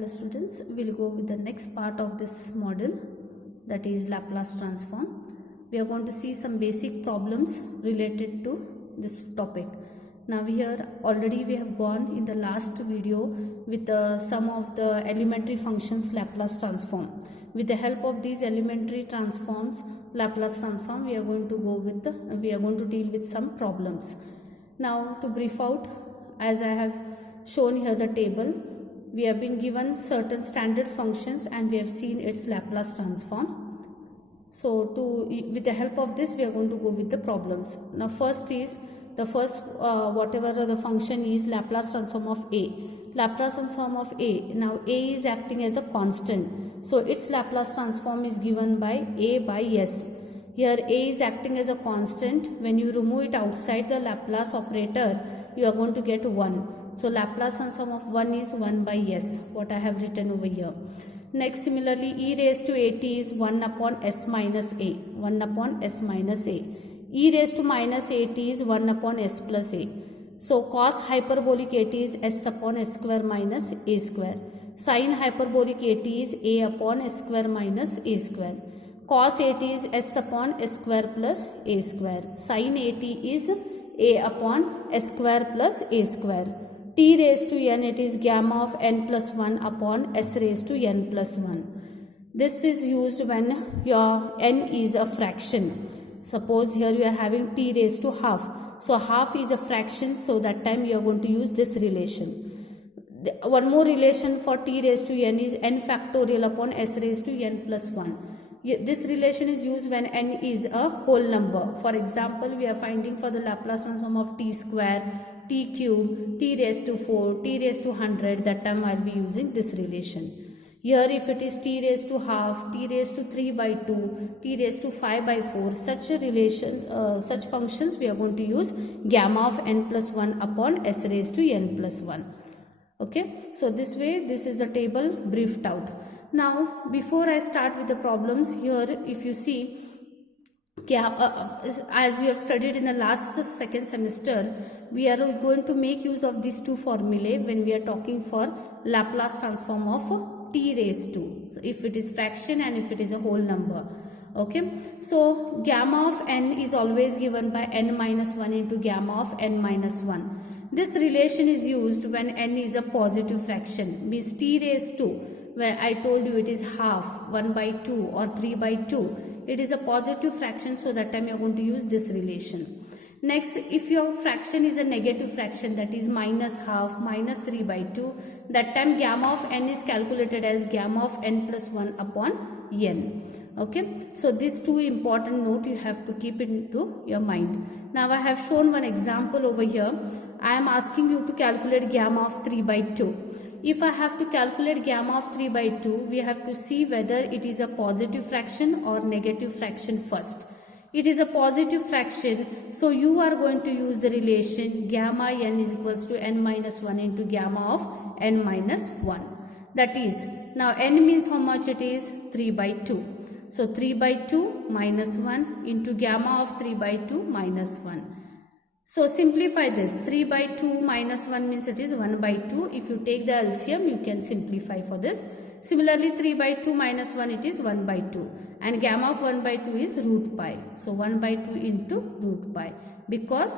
Hello students, we will go with the next part of this model, that is Laplace transform. We are going to see some basic problems related to this topic. Now here already we have gone in the last video with some of the elementary functions Laplace transform. With the help of these elementary transforms, Laplace transform, we are going to deal with some problems. Now to brief out, as I have shown here the table, we have been given certain standard functions and we have seen its Laplace transform. So with the help of this we are going to go with the problems. Now whatever the function is Laplace transform of A. Laplace transform of A. Now A is acting as a constant. So its Laplace transform is given by A by S. Here A is acting as a constant. When you remove it outside the Laplace operator, you are going to get 1. So Laplace transform of 1 is 1 by S, what I have written over here. Next, similarly, e raised to at is 1 upon s minus a, 1 upon s minus a. E raised to minus at is 1 upon s plus a. So cos hyperbolic at is s upon s square minus a square. Sin hyperbolic at is a upon s square minus a square. Cos at is s upon s square plus a square. Sin at is a upon s square plus a square. T raised to n, it is gamma of n plus 1 upon s raised to n plus 1. This is used when your n is a fraction. Suppose here you are having t raised to half. So half is a fraction, so that time you are going to use this relation. One more relation for t raised to n is n factorial upon s raised to n plus 1. This relation is used when n is a whole number. For example, we are finding for the Laplace transform of t square, t cube, t raised to 4, t raised to 100, that time I will be using this relation. Here if it is t raised to half, t raised to 3 by 2, t raised to 5 by 4, such functions we are going to use gamma of n plus 1 upon s raised to n plus 1. Okay, so this way, this is the table briefed out. Now before I start with the problems, here if you see, as you have studied in the last second semester, we are going to make use of these two formulae when we are talking for Laplace transform of t raised to, so if it is fraction and if it is a whole number. Okay, so gamma of n is always given by n minus 1 into gamma of n minus 1. This relation is used when n is a positive fraction, means t raised to, where I told you it is half, 1 by 2 or 3 by 2. It is a positive fraction, so that time you are going to use this relation. Next, if your fraction is a negative fraction, that is minus half, minus 3 by 2, that time gamma of n is calculated as gamma of n plus 1 upon n. Okay, so these two important note you have to keep it into your mind. Now I have shown one example over here. I am asking you to calculate gamma of 3 by 2. If I have to calculate gamma of 3 by 2, we have to see whether it is a positive fraction or negative fraction first. It is a positive fraction, so you are going to use the relation gamma n is equals to n minus 1 into gamma of n minus 1. That is, now n means how much it is? 3 by 2. So 3 by 2 minus 1 into gamma of 3 by 2 minus 1. So simplify this. 3 by 2 minus 1 means it is 1 by 2. If you take the LCM, you can simplify for this. Similarly, 3 by 2 minus 1, it is 1 by 2. And gamma of 1 by 2 is root pi. So 1 by 2 into root pi. Because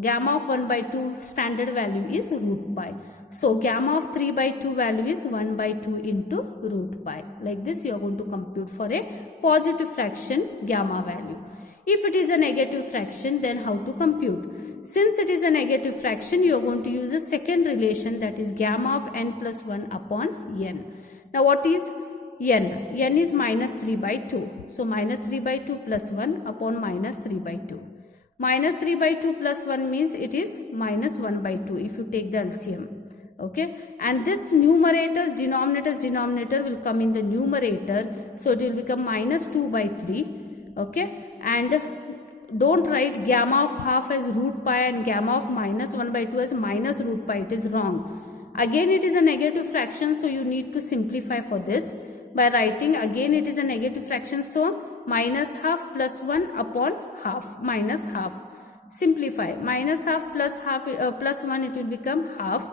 gamma of 1 by 2 standard value is root pi. So gamma of 3 by 2 value is 1 by 2 into root pi. Like this you are going to compute for a positive fraction gamma value. If it is a negative fraction, then how to compute? Since it is a negative fraction, you are going to use a second relation, that is gamma of n plus 1 upon n. Now what is n? N is minus 3 by 2. So minus 3 by 2 plus 1 upon minus 3 by 2. Minus 3 by 2 plus 1 means it is minus 1 by 2 if you take the LCM. Okay, and this denominator will come in the numerator, so it will become minus 2 by 3. Okay, and don't write gamma of half as root pi and gamma of minus 1 by 2 as minus root pi. It is wrong. Again it is a negative fraction, so you need to simplify for this by writing again it is a negative fraction, so minus half plus 1 upon half, minus half. Simplify, minus half plus 1, it will become half.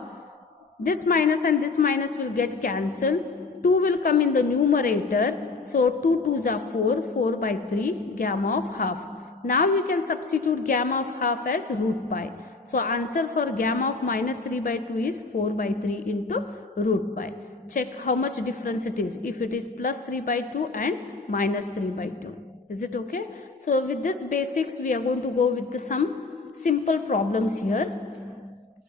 This minus and this minus will get cancelled. 2 will come in the numerator. So 2 2s are 4. 4 by 3 gamma of half. Now you can substitute gamma of half as root pi. So answer for gamma of minus 3 by 2 is 4 by 3 into root pi. Check how much difference it is. If it is plus 3 by 2 and minus 3 by 2. Is it okay? So with this basics we are going to go with some simple problems here.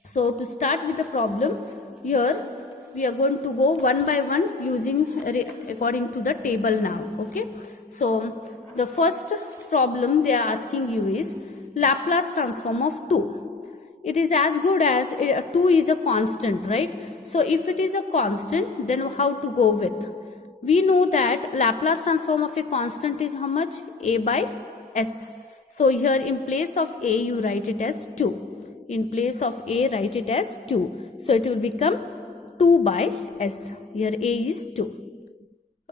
So to start with the problem, here we are going to go one by one using according to the table now. Okay. So the first problem they are asking you is Laplace transform of 2. It is as good as 2 is a constant, right? So if it is a constant, then how to go with? We know that Laplace transform of a constant is how much? A by S. So here in place of A you write it as 2. In place of A write it as 2. So it will become 2 by S. Here A is 2.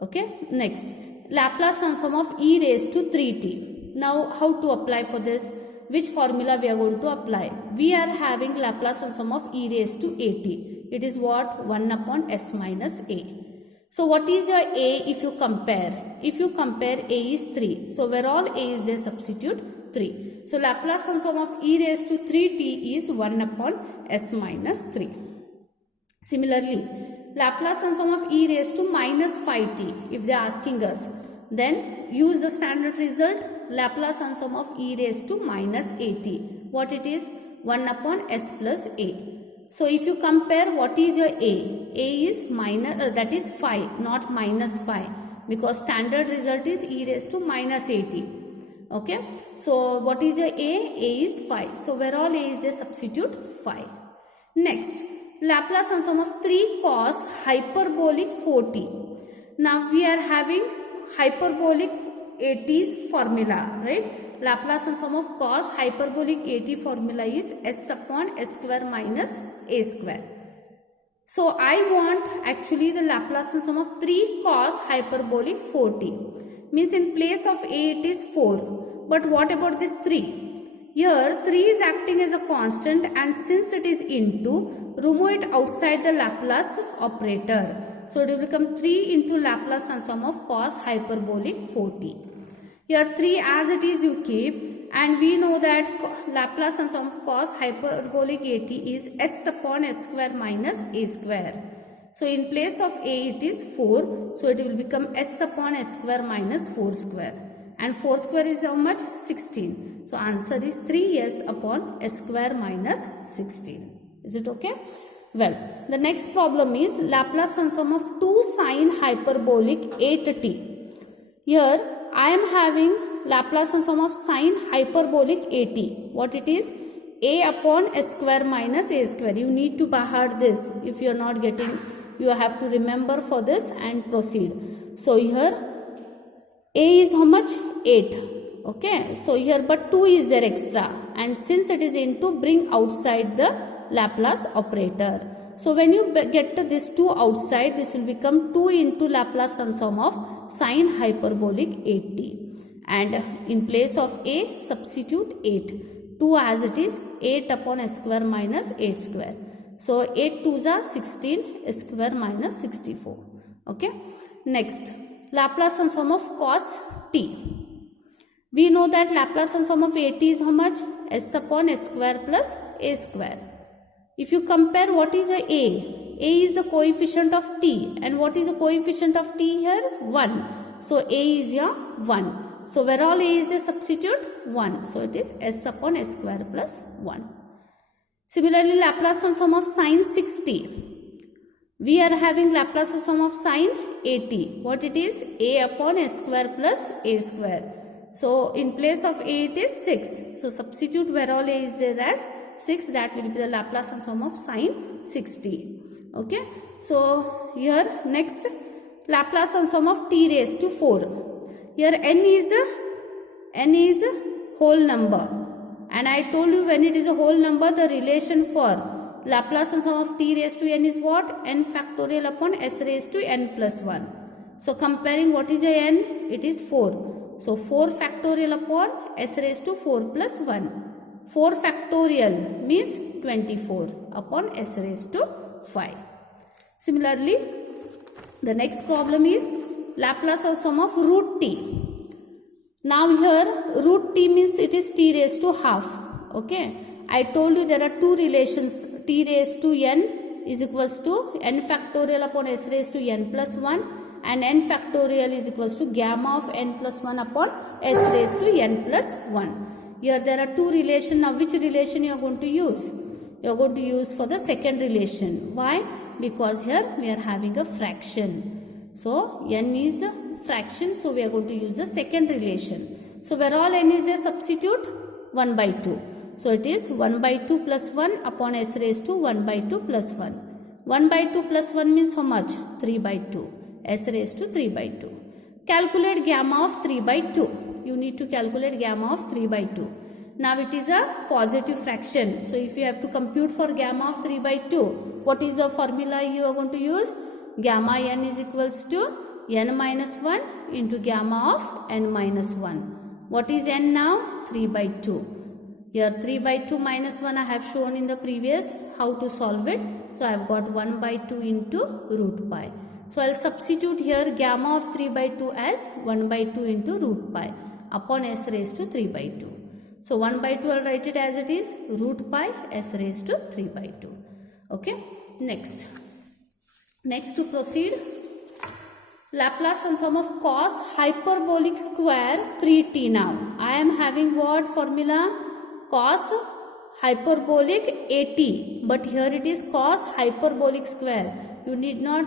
Okay. Next, Laplace transform of e raised to 3t. Now how to apply for this? Which formula we are going to apply? We are having Laplace transform of e raised to at. It is what? 1 upon s minus a. So what is your a if you compare? If you compare, a is 3. So where all a is there, substitute 3. So Laplace transform of e raised to 3t is 1 upon s minus 3. Similarly, Laplace transform of e raised to minus 5t, if they are asking us, then use the standard result. Laplace transform of e raised to minus at. What it is? 1 upon s plus a. So if you compare, what is your a? A is minus, that is 5, not minus 5, because standard result is e raised to minus at. Okay. So what is your a? A is 5. So where all a is there, substitute 5. Next, Laplace transform of 3 cos hyperbolic 4t. Now we are having hyperbolic at's formula, right? Laplace transform of cos hyperbolic at formula is s upon s square minus a square. So I want actually the Laplace transform of 3 cos hyperbolic 4t. Means in place of a it is 4. But what about this 3? Here 3 is acting as a constant, and since it is into, remove it outside the Laplace operator. So it will become 3 into Laplace transform of cos hyperbolic 4t. Here 3 as it is you keep, and we know that Laplace transform of cos hyperbolic at is s upon s square minus a square. So in place of a it is 4, so it will become s upon s square minus 4 square. And 4 square is how much? 16. So answer is 3s upon s square minus 16. Is it okay? Well, the next problem is Laplace transform of 2 sine hyperbolic 8t. Here I am having Laplace transform of sine hyperbolic 80. What it is? A upon s square minus a square. You need to by heart this. If you are not getting, you have to remember for this and proceed. So here a is how much? 8. Okay. So here but 2 is there extra. And since it is into, bring outside the Laplace operator. So when you get to this 2 outside, this will become 2 into Laplace transform of sine hyperbolic 8t. And in place of a, substitute 8. 2 as it is, 8 upon s square minus 8 square. So 8 2s are 16, s square minus 64. Okay. Next, Laplace transform of cos t. We know that Laplace transform of at is how much? S upon s square plus a square. If you compare, what is a? A is the coefficient of t, and what is the coefficient of t here? 1. So a is your 1. So where all a is a substitute? 1. So it is s upon s square plus 1. Similarly, Laplace transform of sine 60. We are having Laplace transform of sine 80. What it is? A upon s square plus a square. So in place of a it is 6. So substitute where all a is there as 6. That will be the Laplace transform of sine 60. Okay. So here next, Laplace transform of t raised to 4. Here n is a whole number. And I told you when it is a whole number, the relation for Laplace transform of t raised to n is what? N factorial upon s raised to n plus 1. So comparing, what is a n? It is 4. So 4 factorial upon s raised to 4 plus 1. 4 factorial means 24 upon s raised to 5. Similarly, the next problem is Laplace transform of root t. Now here root t means it is t raised to half. Okay. I told you there are two relations, t raised to n is equals to n factorial upon s raised to n plus 1 and n factorial is equals to gamma of n plus 1 upon s raised to n plus 1. Here there are two relations. Now which relation you are going to use? You are going to use for the second relation. Why? Because here we are having a fraction. So n is a fraction, so we are going to use the second relation. So where all n is there, substitute 1 by 2. So it is 1 by 2 plus 1 upon s raised to 1 by 2 plus 1. 1 by 2 plus 1 means how much? 3 by 2. S raised to 3 by 2. Calculate gamma of 3 by 2. You need to calculate gamma of 3 by 2. Now it is a positive fraction. So if you have to compute for gamma of 3 by 2, what is the formula you are going to use? Gamma n is equals to n minus 1 into gamma of n minus 1. What is n now? 3 by 2. Here 3 by 2 minus 1 I have shown in the previous how to solve it. So I have got 1 by 2 into root pi. So I will substitute here gamma of 3 by 2 as 1 by 2 into root pi upon s raised to 3 by 2. So 1 by 2 I will write it as it is root pi s raised to 3 by 2. Okay. Next to proceed. Laplace transform of cos hyperbolic square 3t now. I am having what formula? Cos hyperbolic at, but here it is cos hyperbolic square. You need not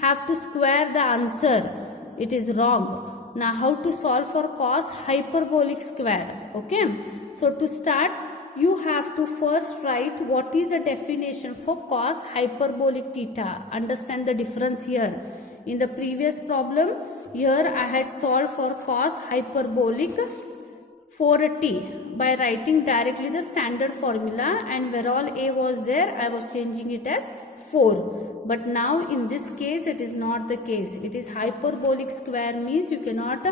have to square the answer. It is wrong. Now how to solve for cos hyperbolic square? Okay. So to start, you have to first write what is the definition for cos hyperbolic theta. Understand the difference here. In the previous problem, here I had solved for cos hyperbolic 4t by writing directly the standard formula, and where all a was there, I was changing it as 4. But now in this case, it is not the case. It is hyperbolic square means you cannot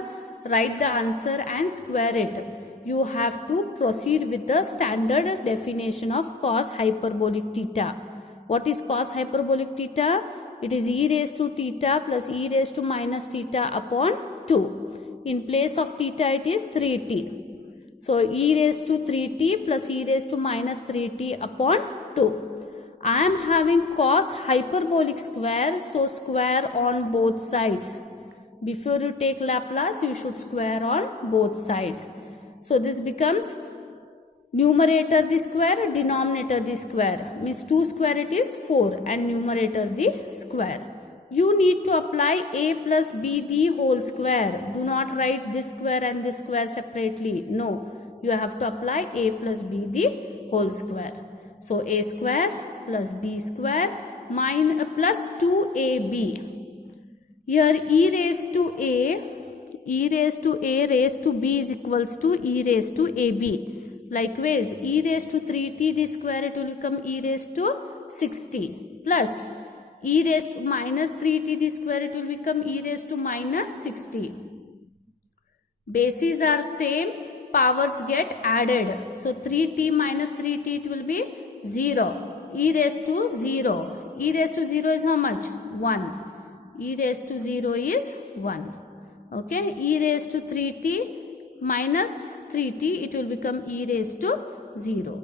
write the answer and square it. You have to proceed with the standard definition of cos hyperbolic theta. What is cos hyperbolic theta? It is e raised to theta plus e raised to minus theta upon 2. In place of theta, it is 3t. So e raised to 3t plus e raised to minus 3t upon 2. I am having cos hyperbolic square, so square on both sides. Before you take Laplace, you should square on both sides. So this becomes numerator the square, denominator the square. Means 2 square it is 4 and numerator the square. You need to apply a plus b the whole square. Do not write this square and this square separately. No, you have to apply a plus b the whole square. So a square plus b square plus 2ab. Here e raised to a raised to b is equals to e raised to ab. Likewise, e raised to 3t the square, it will become e raised to 60 plus e raised to minus 3t the square, it will become e raised to minus 60. Bases are same, powers get added. So 3t minus 3t it will be 0. E raised to 0. E raised to 0 is how much? 1. E raised to 0 is 1. Okay. E raised to 3t minus 3t, it will become e raised to 0.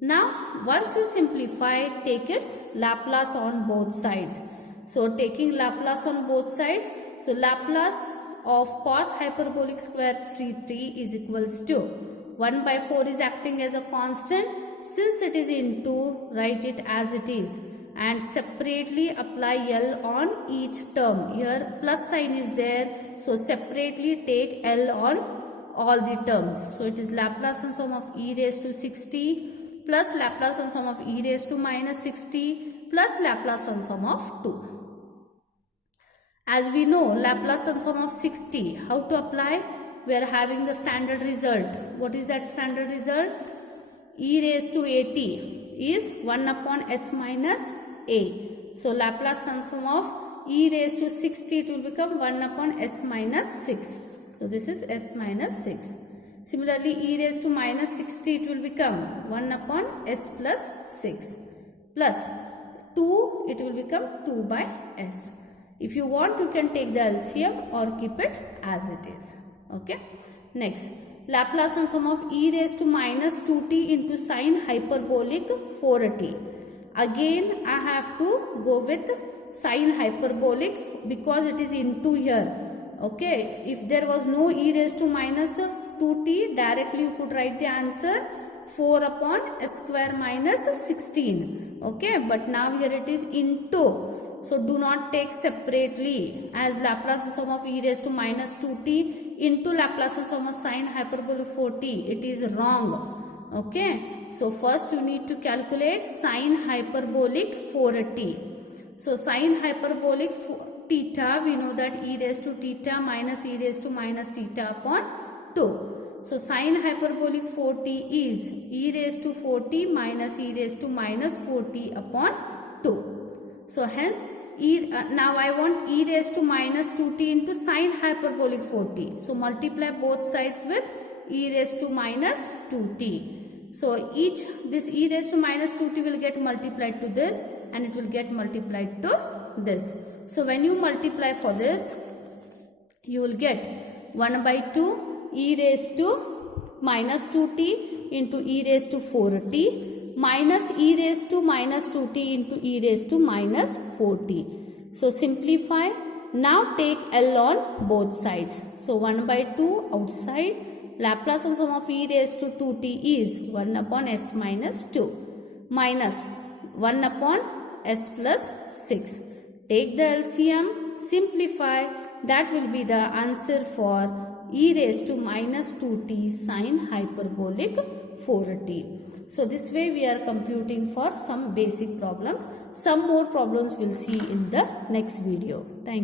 Now, once you simplify, take its Laplace on both sides. So, taking Laplace on both sides, so Laplace of cos hyperbolic square 3 is equals to 1 by 4 is acting as a constant. Since it is into, write it as it is and separately apply L on each term. Here plus sign is there, so separately take L on all the terms. So, it is Laplace transform of e raised to 60 plus Laplace transform of e raised to minus 60 plus Laplace transform of 2. As we know, Laplace transform of 60, how to apply? We are having the standard result. What is that standard result? E raised to at is 1 upon s minus a. So, Laplace transform of e raised to 60, it will become 1 upon s minus 6. So, this is s minus 6. Similarly, e raised to minus 60, it will become 1 upon s plus 6 plus 2, it will become 2 by s. If you want, you can take the LCM or keep it as it is. Okay. Next, Laplace transform of e raised to minus 2t into sine hyperbolic 4t. Again, I have to go with sine hyperbolic because it is into here. Okay. If there was no e raised to minus 2t, directly you could write the answer 4 upon s square minus 16. Okay. But now here it is into. So do not take separately as Laplace transform of e raised to minus 2t into Laplace transform of sine hyperbolic 4t. It is wrong. Okay. So first you need to calculate sine hyperbolic 4t. So sine hyperbolic theta, we know that e raised to theta minus e raised to minus theta upon 2. So sine hyperbolic 4t is e raised to 4t minus e raised to minus 4t upon 2. So hence, now I want e raised to minus 2t into sine hyperbolic 4t. So multiply both sides with e raised to minus 2t. So this e raised to minus 2t will get multiplied to this and it will get multiplied to this. So when you multiply for this, you will get 1 by 2 e raised to minus 2t into e raised to 4t. Minus e raised to minus 2t into e raised to minus 4t. So simplify. Now take L on both sides. So 1 by 2 outside. Laplace transform of e raised to 2t is 1 upon s minus 2 minus 1 upon s plus 6. Take the LCM. Simplify. That will be the answer for e raised to minus 2t sine hyperbolic 4t. So this way we are computing for some basic problems. Some more problems we'll see in the next video. Thank you.